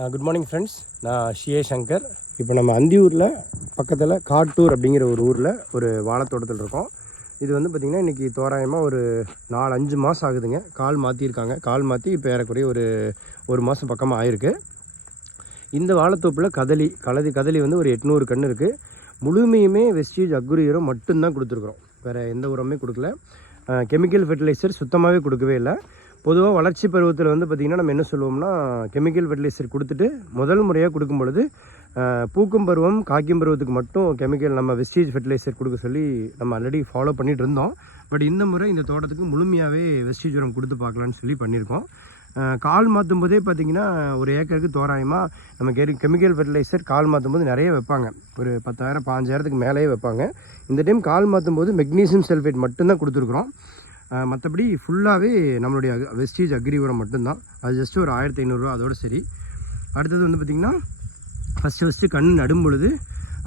Good morning friends. நான் ஷியே சங்கர். இப்போ நம்ம அந்தியூரில் பக்கத்தில் காட்டூர் அப்படிங்கிற ஒரு ஊரில் ஒரு வாழைத்தோட்டத்தில் இருக்கோம். இது வந்து பார்த்திங்கன்னா இன்றைக்கி தோராயமாக ஒரு 4-5 மாதம் ஆகுதுங்க. கால் மாற்றிருக்காங்க. கால் மாற்றி இப்போ ஏறக்குறைய ஒரு மாதம் பக்கமாக ஆயிருக்கு. இந்த வாழைத்தோப்பில் கதலி வந்து ஒரு 800 கன்று இருக்குது. முழுமையுமே வெஸ்டீஜ் அக்ரி உரம் மட்டும்தான் கொடுத்துருக்குறோம். வேறு எந்த உரமே கொடுக்கல. கெமிக்கல் ஃபெர்டிலைசர் சுத்தமாகவே கொடுக்கவே இல்லை. பொதுவாக வளர்ச்சி பருவத்தில் வந்து பார்த்திங்கன்னா நம்ம என்ன சொல்லுவோம்னா, கெமிக்கல் ஃபெர்டிலைசர் கொடுத்துட்டு முதல் முறையாக கொடுக்கும் பொழுது பூக்கும் பருவம் காய்க்கும் பருவத்துக்கு மட்டும் கெமிக்கல் நம்ம வெஸ்டீஜ் ஃபெர்டிலைசர் கொடுக்க சொல்லி நம்ம ஆல்ரெடி ஃபாலோ பண்ணிகிட்டு இருந்தோம். பட் இந்த முறை இந்த தோட்டத்துக்கு முழுமையாகவே வெஸ்டீஜ் உரம் கொடுத்து பார்க்கலான்னு சொல்லி பண்ணியிருக்கோம். கால் மாற்றும் போதே பார்த்திங்கன்னா ஒரு ஏக்கருக்கு தோராயமாக நம்ம கெமிக்கல் ஃபெர்டிலைசர் கால் மாற்றும் போது நிறைய வைப்பாங்க. ஒரு 10,000-15,000க்கு மேலேயே வைப்பாங்க. இந்த டைம் கால் மாற்றும் போது மெக்னீசியம் சல்ஃபேட் மட்டும்தான் கொடுத்துருக்குறோம். மற்றபடி ஃபுல்லாகவே நம்மளுடைய வெஸ்டீஜ் அக்ரி உரம் மட்டும்தான். அது ஜஸ்ட்டு ஒரு 1,500 அதோடு சரி. அடுத்தது வந்து பார்த்திங்கன்னா ஃபஸ்ட்டு கண் நடும் பொழுது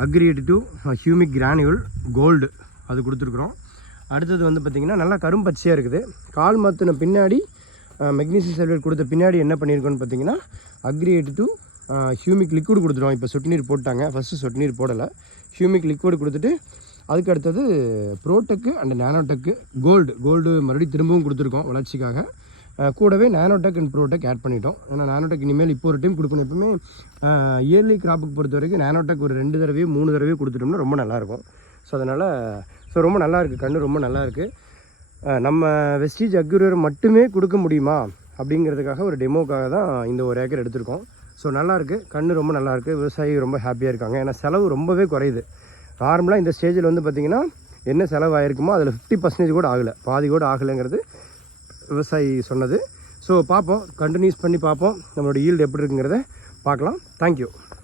aggregate to humic granule gold அது கொடுத்துருக்குறோம். அடுத்தது வந்து பார்த்திங்கன்னா நல்லா கரும்பச்சையாக இருக்குது. கால் மாற்றின பின்னாடி மெக்னீசியம் சல்ஃபேட் கொடுத்த பின்னாடி என்ன பண்ணியிருக்கோன்னு பார்த்திங்கன்னா அக்ரிகேட் டு ஹியூமிக் லிக்விட் கொடுத்துருவோம். இப்போ சொட்டு நீர் போட்டாங்க. ஃபஸ்ட்டு சொட்டு நீர் போடலை, ஹியூமிக் லிக்விட் கொடுத்துட்டு அதுக்கு அடுத்தது ப்ரோடெக்கு அண்ட் நானோடெக்கு கோல்டு மறுபடியும் திரும்பவும் கொடுத்துருக்கோம் வளர்ச்சிக்காக. கூடவே நானோடெக் அண்ட் ப்ரோடெக் ஆட் பண்ணிட்டோம். ஏன்னா நானோடெக் இனிமேல் இப்போ ஒரு டைம் கொடுக்கணும். எப்பவுமே இயர்லி கிராப்புக்கு பொறுத்த வரைக்கும் நானோடெக் ஒரு 2 தடவையோ 3 தடவையோ கொடுத்துட்டோம்னா ரொம்ப நல்லாயிருக்கும். ஸோ அதனால் ரொம்ப நல்லாயிருக்கு, கன்று ரொம்ப நல்லாயிருக்கு. நம்ம வெஸ்டீஜ் அக்ரி உரம் மட்டுமே கொடுக்க முடியுமா அப்படிங்கிறதுக்காக ஒரு டெமோக்காக தான் இந்த ஒரு ஏக்கர் எடுத்திருக்கோம். ஸோ நல்லாயிருக்கு, கன்று ரொம்ப நல்லாயிருக்கு. விவசாயி ரொம்ப ஹாப்பியாக இருக்காங்க. ஏன்னா செலவு ரொம்பவே குறையுது. நார்மலாக இந்த ஸ்டேஜில் வந்து பார்த்திங்கன்னா என்ன செலவாயிருக்குமோ அதில் 50% கூட ஆகலை, பாதி கூட ஆகலைங்கிறது விவசாயி சொன்னது. ஸோ பார்ப்போம், கண்டினியூஸ் பண்ணி பார்ப்போம் நம்மளோட ஈல்டு எப்படி இருக்குங்கிறத பார்க்கலாம். தேங்க்யூ.